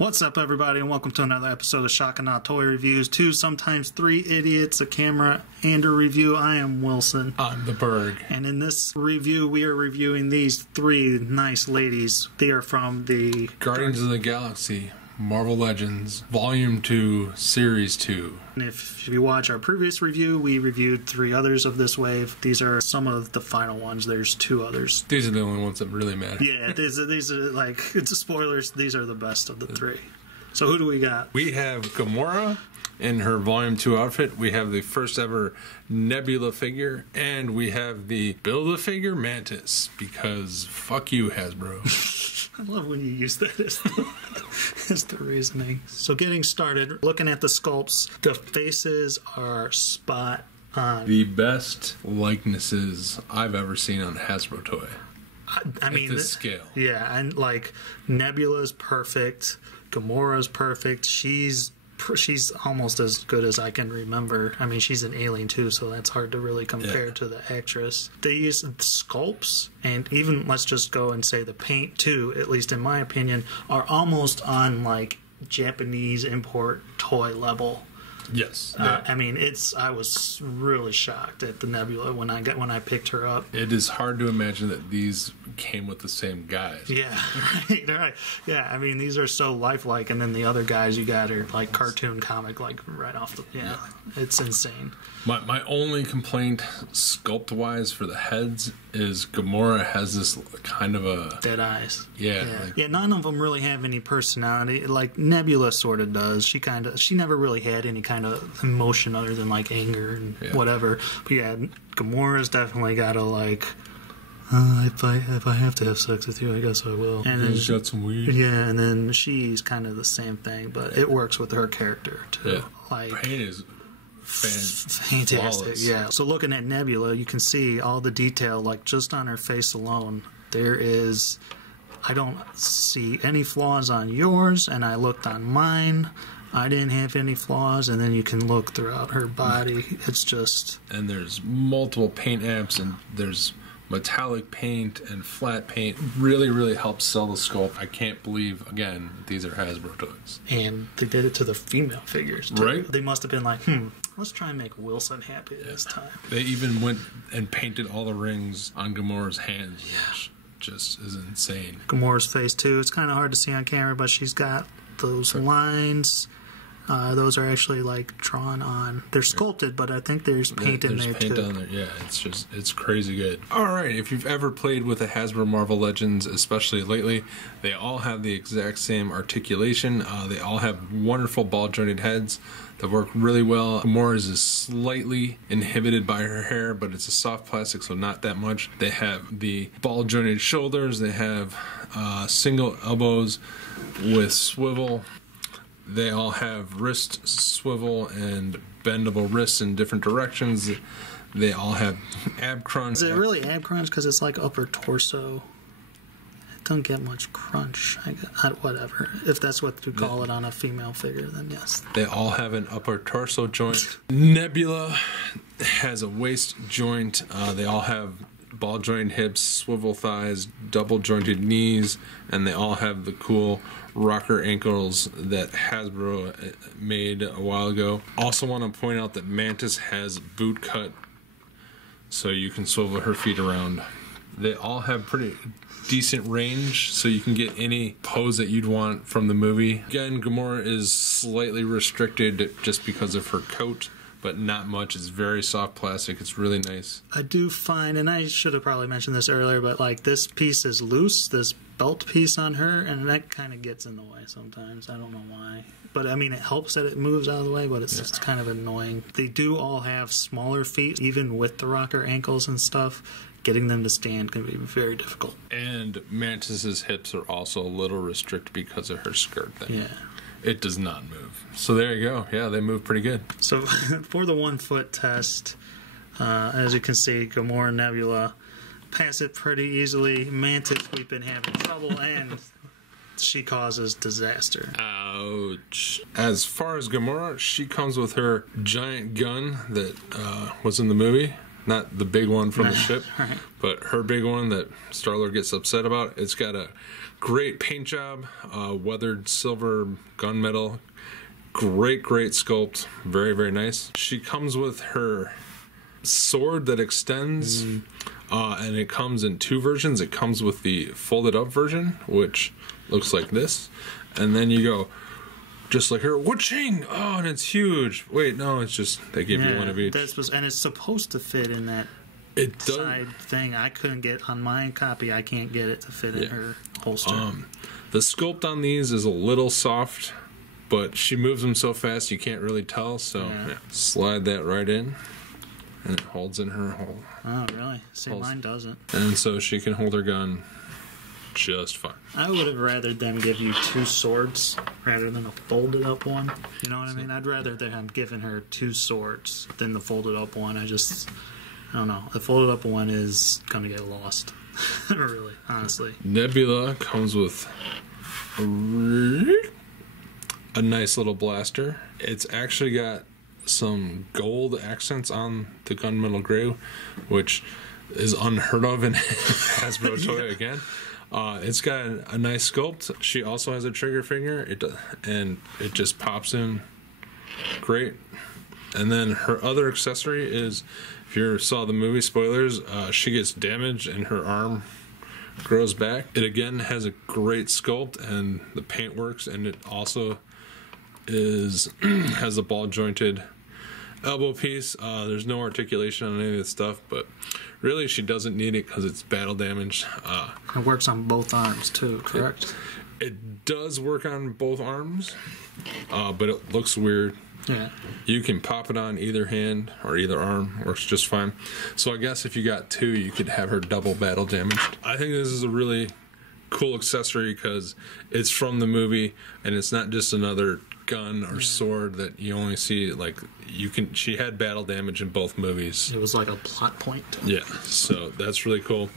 What's up, everybody, and welcome to another episode of Shock and Awe Toy Reviews. 2, sometimes 3 idiots, a camera, and a review. I am Wilson. I'm the Berg. And in this review, we are reviewing these 3 nice ladies. They are from the Guardians of the Galaxy, Marvel Legends, Volume 2, Series 2. And if you watch our previous review, we reviewed 3 others of this wave. These are some of the final ones. There's 2 others. These are the only ones that really matter. Yeah, these are like, it's spoilers. These are the best of the 3. So who do we got? We have Gamora in her Volume 2 outfit. We have the first ever Nebula figure. And we have the Build-A-Figure Mantis. Because fuck you, Hasbro. I love when you use that as the reasoning. So getting started, looking at the sculpts, the faces are spot on. The best likenesses I've ever seen on a Hasbro toy. I mean, at this scale. Yeah, and like Nebula's perfect, Gamora's perfect. She's almost as good as I can remember. I mean, she's an alien too, so that's hard to really compare to the actress. They use sculpts, and even let's just go and say the paint too, at least in my opinion, are almost on like Japanese import toy level. Yes. I mean, I was really shocked at the Nebula when I picked her up. It is hard to imagine that these came with the same guys. Yeah, right. Yeah, I mean, these are so lifelike, and then the other guys you got are like cartoon comic, like right off the... Yeah, it's insane. My only complaint, sculpt-wise, for the heads is Gamora has this kind of a... Dead eyes. Yeah. Yeah, none of them really have any personality. Like, Nebula sort of does. She never really had any kind of emotion other than, like, anger and whatever. But yeah, Gamora's definitely got a, like... if I have to have sex with you, I guess I will. And then she's got some weed. Yeah, and then she's kind of the same thing, but it works with her character too. Yeah. Like, paint is fantastic. Flawless. Yeah. So looking at Nebula, you can see all the detail, like just on her face alone. I don't see any flaws on yours, and I looked on mine. I didn't have any flaws, and then you can look throughout her body. It's just... And there's multiple paint apps, and there's metallic paint and flat paint. Really helps sell the sculpt. I can't believe, again, these are Hasbro toys. And they did it to the female figures, too. Right. They must have been like, let's try and make Wilson happy this time. They even went and painted all the rings on Gamora's hands, which just is insane. Gamora's face, too. It's kind of hard to see on camera, but she's got those lines. Those are actually like drawn on. They're sculpted, but I think there's paint in there too. There's paint on there, yeah. It's crazy good. All right, if you've ever played with the Hasbro Marvel Legends, especially lately, they all have the exact same articulation. They all have wonderful ball-jointed heads that work really well. Gamora's is slightly inhibited by her hair, but it's a soft plastic, so not that much. They have the ball-jointed shoulders. They have single elbows with swivel. They all have wrist swivel and bendable wrists in different directions. They all have ab crunch. Is it really ab crunch? Because it's like upper torso. It don't get much crunch. Whatever. If that's what you call it on a female figure, then yes. They all have an upper torso joint. Nebula has a waist joint. They all have ball jointed hips, swivel thighs, double jointed knees, and they all have the cool rocker ankles that Hasbro made a while ago. Also want to point out that Mantis has boot cut, so you can swivel her feet around. They all have pretty decent range, so you can get any pose that you'd want from the movie. Again, Gamora is slightly restricted just because of her coat, but not much. It's very soft plastic. It's really nice. I do find, and I should have probably mentioned this earlier, but like this piece is loose, this belt piece on her, and that kind of gets in the way sometimes. I don't know why. But I mean, it helps that it moves out of the way, but it's just kind of annoying. They do all have smaller feet, even with the rocker ankles and stuff. Getting them to stand can be very difficult. And Mantis's hips are also a little restricted because of her skirt thing. Yeah. It does not move. So there you go. Yeah, they move pretty good. So for the 1 foot test, as you can see, Gamora and Nebula pass it pretty easily. Mantis, we've been having trouble, and she causes disaster. Ouch. As far as Gamora, she comes with her giant gun that was in the movie. not the big one from the ship, Right. but her big one that Star-Lord gets upset about. It's got a great paint job, weathered silver gunmetal, great sculpt, very, very nice. She comes with her sword that extends, and it comes in two versions. It comes with the folded up version, which looks like this, and then you go just like her, wha-ching! Oh, and it's huge. Wait, no, it's just they give you one of each. And it's supposed to fit in that side thing. I couldn't get on my copy. I can't get it to fit in her holster. The sculpt on these is a little soft, but she moves them so fast you can't really tell. So slide that right in, and it holds in her hole. Oh, really? See, mine doesn't. And so she can hold her gun just fine. I would have rather them give you two swords rather than a folded up one. You know what I mean? I'd rather them giving her two swords than the folded up one. I don't know. The folded up one is going to get lost. Really, honestly. Nebula comes with a nice little blaster. It's actually got some gold accents on the gunmetal gray, which is unheard of in Hasbro toy again. It's got a nice sculpt. She also has a trigger finger, and it just pops in great. And then her other accessory is, if you saw the movie, spoilers, she gets damaged and her arm grows back. It again has a great sculpt, and the paint works, and it also has a ball jointed elbow piece. There's no articulation on any of this stuff, but really she doesn't need it because it's battle damaged. It works on both arms too, correct? It does work on both arms, but it looks weird. Yeah. You can pop it on either hand or either arm, works just fine. So I guess if you got two, you could have her double battle damaged. I think this is a really cool accessory because it's from the movie, and it's not just another gun or sword that you only see. Like, she had battle damage in both movies. It was like a plot point. Yeah, so that's really cool.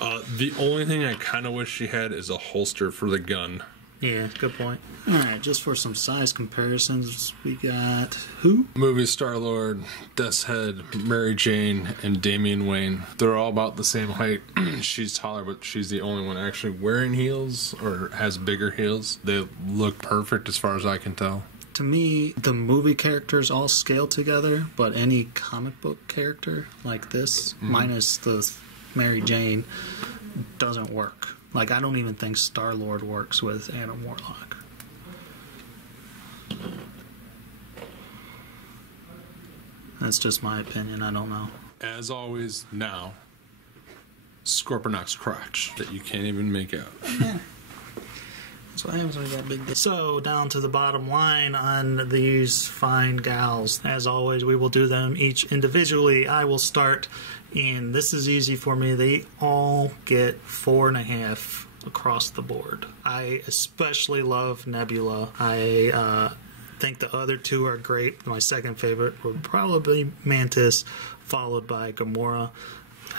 The only thing I kind of wish she had is a holster for the gun. Yeah, good point. Alright, just for some size comparisons, we got who? Movie Star-Lord, Deathshead, Mary Jane, and Damian Wayne. They're all about the same height. She's taller, but she's the only one actually wearing heels or has bigger heels. They look perfect as far as I can tell. To me, the movie characters all scale together, but any comic book character like this, minus the Mary Jane, doesn't work. Like, I don't even think Star-Lord works with Adam Warlock. That's just my opinion. I don't know. As always, now, Scorponok's crotch that you can't even make out. Yeah. That's what happens when you got big. So, down to the bottom line on these fine gals. As always, we will do them each individually. I will start, and this is easy for me. They all get 4.5 across the board. I especially love Nebula. I think the other two are great. My second favorite would probably be Mantis, followed by Gamora.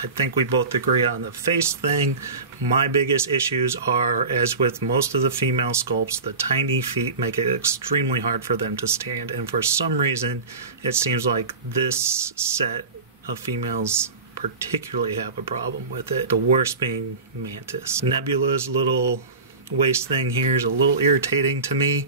I think we both agree on the face thing. My biggest issues are, as with most of the female sculpts, the tiny feet make it extremely hard for them to stand, and for some reason it seems like this set of females particularly have a problem with it, the worst being Mantis. Nebula's little waist thing here is a little irritating to me.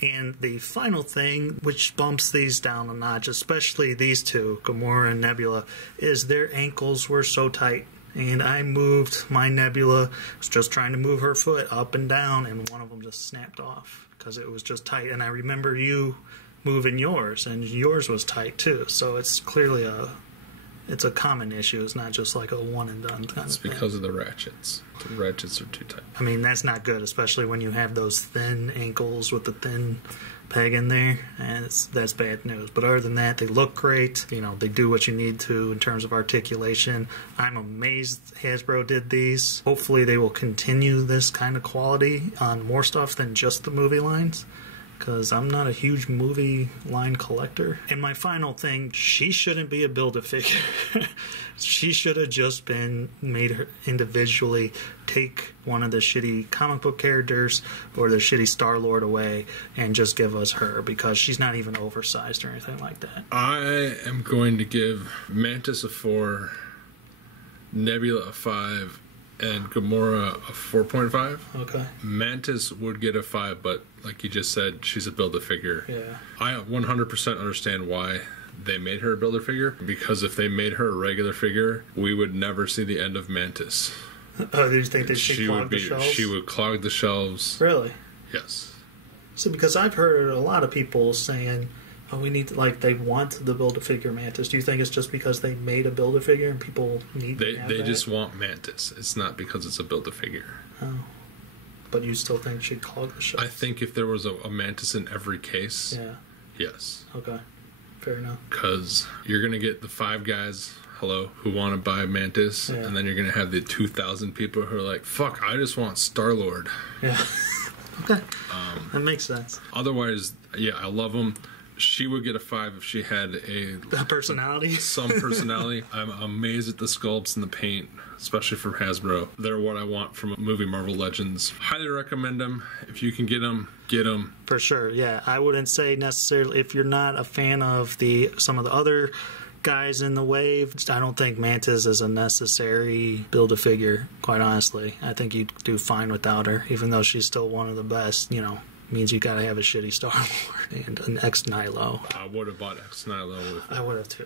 And the final thing, which bumps these down a notch, especially these two, Gamora and Nebula, is their ankles were so tight. And I moved my Nebula, was just trying to move her foot up and down, and one of them just snapped off because it was just tight. And I remember you moving yours, and yours was tight too. So it's clearly a common issue. It's not just like a one and done kind of thing. It's because of the ratchets. The ratchets are too tight. I mean, that's not good, especially when you have those thin ankles with the thin peg in there, and that's bad news. But other than that, they look great. You know, they do what you need to in terms of articulation. I'm amazed Hasbro did these. Hopefully they will continue this kind of quality on more stuff than just the movie lines. because I'm not a huge movie line collector. And my final thing, she shouldn't be a Build-A-Figure. She should have just been made her individually. Take one of the shitty comic book characters or the shitty Star-Lord away and just give us her, because she's not even oversized or anything like that. I am going to give Mantis a 4, Nebula a 5, and Gamora a 4.5. Okay. Mantis would get a 5, but like you just said, she's a Build-A-Figure. Yeah. I 100% understand why they made her a Build-A-Figure, because if they made her a regular figure, we would never see the end of Mantis. Oh, do you think she'd clog the shelves? She would clog the shelves. Really? Yes. So, because I've heard a lot of people saying, oh, we need to, like, they want the Build-A-Figure Mantis. Do you think it's just because they made a Build-A-Figure and people need to have They that? just want Mantis. It's not because it's a Build-A-Figure. Oh. But you still think she'd clog the shelves? I think if there was a Mantis in every case, Yeah. yes. Okay. Fair enough. Because you're going to get the 5 guys, who want to buy Mantis, and then you're going to have the 2,000 people who are like, fuck, I just want Star-Lord. Yeah. Okay. That makes sense. Otherwise, yeah, I love them. She would get a 5 if she had a personality. Some personality. I'm amazed at the sculpts and the paint, especially from Hasbro. They're what I want from a movie, Marvel Legends. Highly recommend them. If you can get them, get them. For sure, yeah. I wouldn't say necessarily, if you're not a fan of some of the other guys in the wave, I don't think Mantis is a necessary Build-A-Figure, quite honestly. I think you'd do fine without her, even though she's still one of the best, means you gotta have a shitty Star-Lord and an ex-Nihilo. I would have bought ex-Nihilo with I would have too.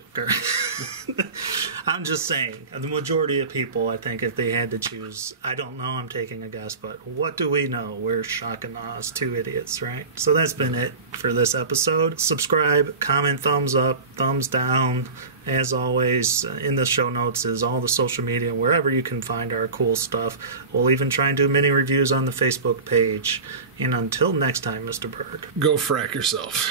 I'm just saying, the majority of people, I think, if they had to choose, I don't know, I'm taking a guess, but what do we know? We're shock and awe as 2 idiots, right? So that's been it for this episode. Subscribe, comment, thumbs up, thumbs down. As always, in the show notes is all the social media, wherever you can find our cool stuff. We'll even try and do mini reviews on the Facebook page. And until next time, Mr. Berg. Go frack yourself.